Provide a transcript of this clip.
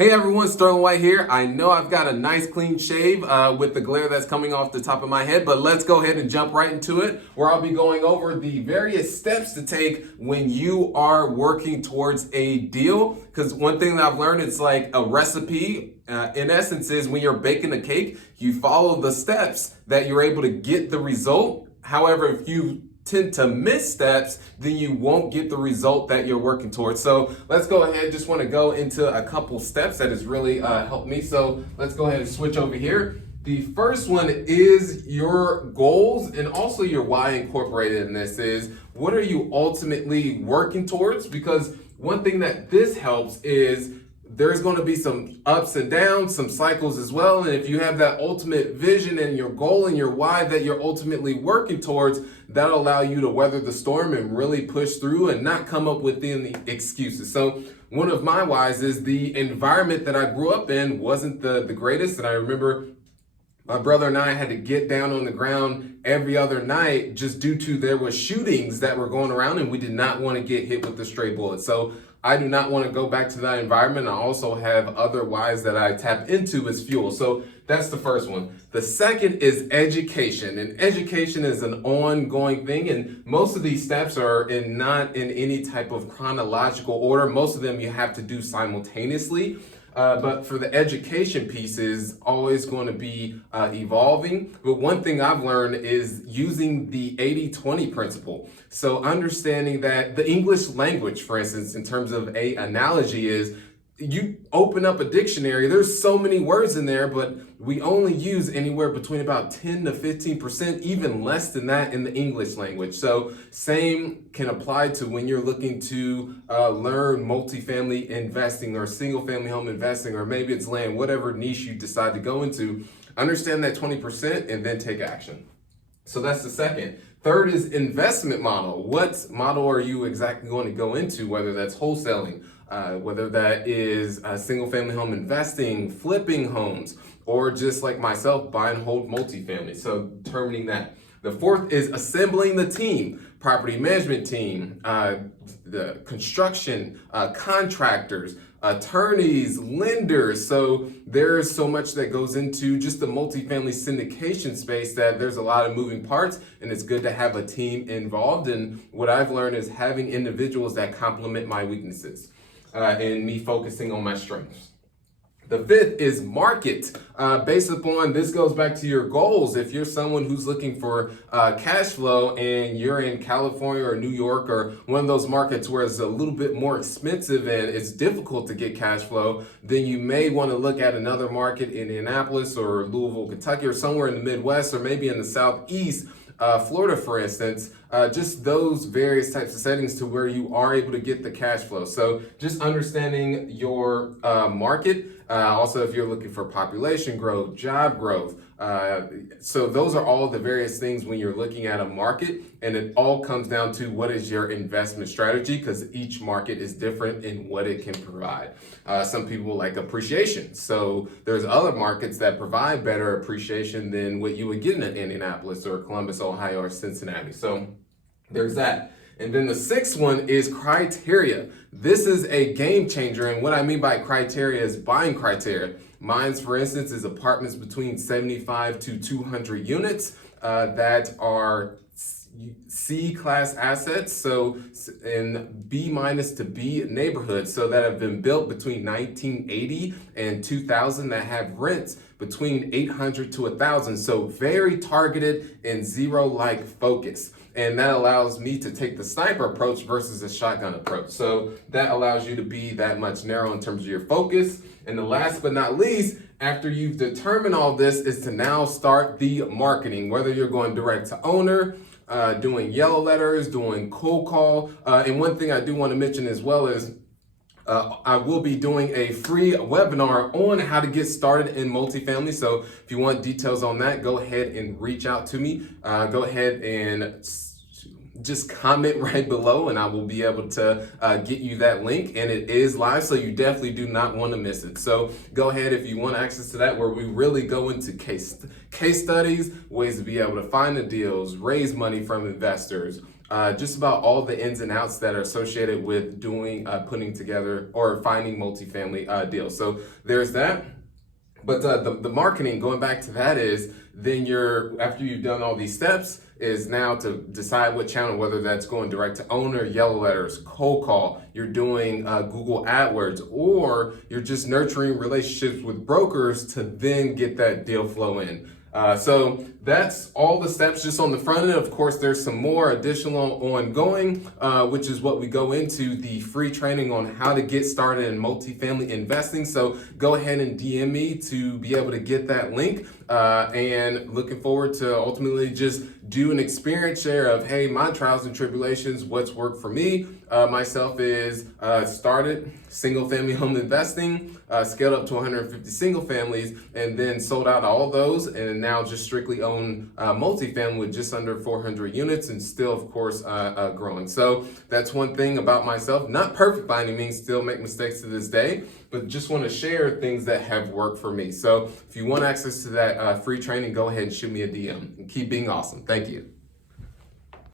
Hey everyone, Sterling White here. I know I've got a nice clean shave with the glare that's coming off the top of my head, but let's go ahead and jump right into it, where I'll be going over the various steps to take when you are working towards a deal. Because one thing that I've learned, it's like a recipe, in essence, is when you're baking a cake, you follow the steps that you're able to get the result. However, if you tend to miss steps, then you won't get the result that you're working towards. So let's go ahead. Just want to go into a couple steps that has really helped me. So let's go ahead and switch over here. The first one is your goals and also your why incorporated in this is what are you ultimately working towards? Because one thing that this helps is there's going to be some ups and downs, some cycles as well. And if you have that ultimate vision and your goal and your why that you're ultimately working towards, that'll allow you to weather the storm and really push through and not come up with any excuses. So one of my whys is the environment that I grew up in wasn't the greatest. And I remember my brother and I had to get down on the ground every other night just due to there was shootings that were going around and we did not want to get hit with the stray bullet. So I do not want to go back to that environment. I also have other whys that I tap into as fuel. So that's the first one. The second is education, and education is an ongoing thing. And most of these steps are not in any type of chronological order. Most of them you have to do simultaneously. But for the education piece is always going to be evolving. But one thing I've learned is using the 80-20 principle. So understanding that the English language, for instance, in terms of an analogy is you open up a dictionary, there's so many words in there, but we only use anywhere between about 10 to 15%, even less than that in the English language. So same can apply to when you're looking to learn multifamily investing or single family home investing, or maybe it's land, whatever niche you decide to go into. Understand that 20% and then take action. So that's the second. Third is investment model. What model are you exactly going to go into, whether that's wholesaling, whether that is single family home investing, flipping homes, or just like myself, buy and hold multifamily. So determining that. The fourth is assembling the team, property management team, the construction, contractors, attorneys, lenders. So there's so much that goes into just the multifamily syndication space that there's a lot of moving parts, and it's good to have a team involved. And what I've learned is having individuals that complement my weaknesses and me focusing on my strengths. The fifth is market. Based upon, this goes back to your goals. If you're someone who's looking for cash flow and you're in California or New York or one of those markets where it's a little bit more expensive and it's difficult to get cash flow, then you may want to look at another market in Indianapolis or Louisville, Kentucky, or somewhere in the Midwest, or maybe in the Southeast, Florida, for instance, just those various types of settings to where you are able to get the cash flow. So just understanding your market. Also, if you're looking for population growth, job growth. So those are all the various things when you're looking at a market, and it all comes down to what is your investment strategy, because each market is different in what it can provide. Some people like appreciation. So there's other markets that provide better appreciation than what you would get in Indianapolis or Columbus, Ohio, or Cincinnati. So there's that. And then the sixth one is criteria. This is a game changer. And what I mean by criteria is buying criteria. Mine's, for instance, is apartments between 75 to 200 units that are C-class assets, so in B- to B neighborhoods, so that have been built between 1980 and 2000 that have rents between 800 to 1,000. So very targeted and zero-like focus. And that allows me to take the sniper approach versus a shotgun approach. So that allows you to be that much narrow in terms of your focus. And the last but not least, after you've determined all this, is to now start the marketing, whether you're going direct to owner, doing yellow letters, doing cold call. And one thing I do want to mention as well is I will be doing a free webinar on how to get started in multifamily. So if you want details on that, go ahead and reach out to me. Go ahead and just comment right below and I will be able to get you that link, and it is live, so you definitely do not want to miss it. So go ahead if you want access to that, where we really go into case studies, ways to be able to find the deals, raise money from investors, just about all the ins and outs that are associated with doing, putting together or finding multifamily deals. So there's that. But the marketing, going back to that, is then after you've done all these steps, is now to decide what channel, whether that's going direct to owner, yellow letters, cold call, you're doing Google AdWords, or you're just nurturing relationships with brokers to then get that deal flow in. So that's all the steps just on the front end. Of course, there's some more additional ongoing, which is what we go into the free training on how to get started in multifamily investing. So go ahead and DM me to be able to get that link. And looking forward to ultimately just do an experience share of, hey, my trials and tribulations, what's worked for me. Myself is started single family home investing, scaled up to 150 single families, and then sold out all those, and now just strictly own multifamily with just under 400 units, and still, of course, growing. So that's one thing about myself. Not perfect by any means, still make mistakes to this day, but just want to share things that have worked for me. So if you want access to that free training, go ahead and shoot me a DM. And keep being awesome. Thank you.